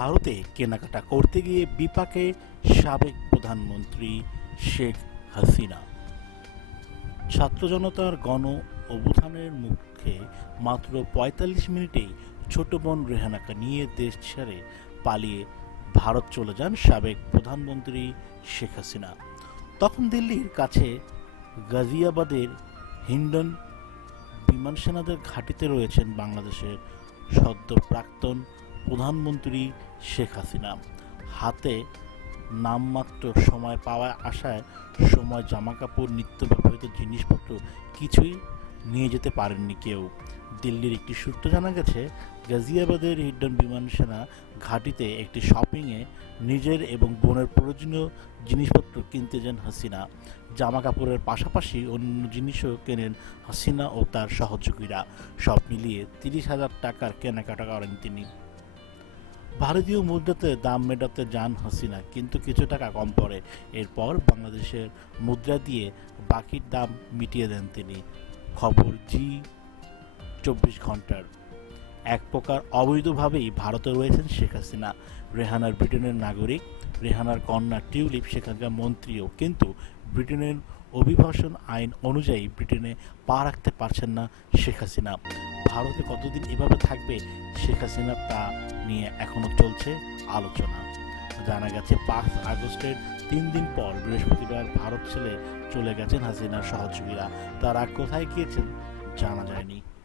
ভারতে কেনাকাটা করতে গিয়ে বিপাকে সাবেক প্রধানমন্ত্রী শেখ হাসিনা। ছাত্র জনতার গণ অভ্যুত্থানের মুখে মাত্র পঁয়তাল্লিশ মিনিটেই ছোট বোন রেহানাকে নিয়ে দেশ ছেড়ে পালিয়ে ভারত চলে যান সাবেক প্রধানমন্ত্রী শেখ হাসিনা। তখন দিল্লির কাছে গাজিয়াবাদের হিন্ডন বিমান সেনাদের ঘাঁটিতে রয়েছেন বাংলাদেশের সদ্য প্রাক্তন প্রধানমন্ত্রী শেখ হাসিনা। হাতে নামমাত্র সময় পাওয়া আশায় সময় জামা কাপড় নিত্য ব্যবহৃত জিনিসপত্র কিছুই নিয়ে যেতে পারেননি কেউ। দিল্লির একটি সূত্র জানা গেছে, গাজিয়াবাদের হিডন বিমান সেনা ঘাঁটিতে একটি শপিংয়ে নিজের এবং বোনের প্রয়োজনীয় জিনিসপত্র কিনতে যান হাসিনা। জামা কাপড়ের পাশাপাশি অন্য জিনিসও কেনেন হাসিনা ও তার সহযোগীরা। সব মিলিয়ে তিরিশ হাজার টাকার কেনাকাটা করেন তিনি। ভারতীয় মুদ্রাতে দাম মেটাতে যান হাসিনা, কিন্তু কিছু টাকা কম পড়ে। এরপর বাংলাদেশের মুদ্রা দিয়ে বাকির দাম মিটিয়ে দেন তিনি। খবর জি চব্বিশ ঘণ্টার। এক প্রকার অবৈধভাবেই ভারতে রয়েছেন শেখ হাসিনা। রেহানার ব্রিটেনের নাগরিক, রেহানার কন্যা টিউলিপ সেখানকার মন্ত্রীও, কিন্তু ব্রিটেনের অভিবাসন আইন অনুযায়ী ব্রিটেনে পা রাখতে পারছেন না শেখ হাসিনা। ভারতে কতদিন এভাবে থাকবে শেখ হাসিনা তা নিয়ে এখনও চলছে আলোচনা। জানা গেছে, পাঁচ আগস্টের তিন দিন পর বৃহস্পতিবার ভারত ছেড়ে চলে গেছেন হাসিনার সহযোগীরা। তারা কোথায় গিয়েছেন জানা যায়নি।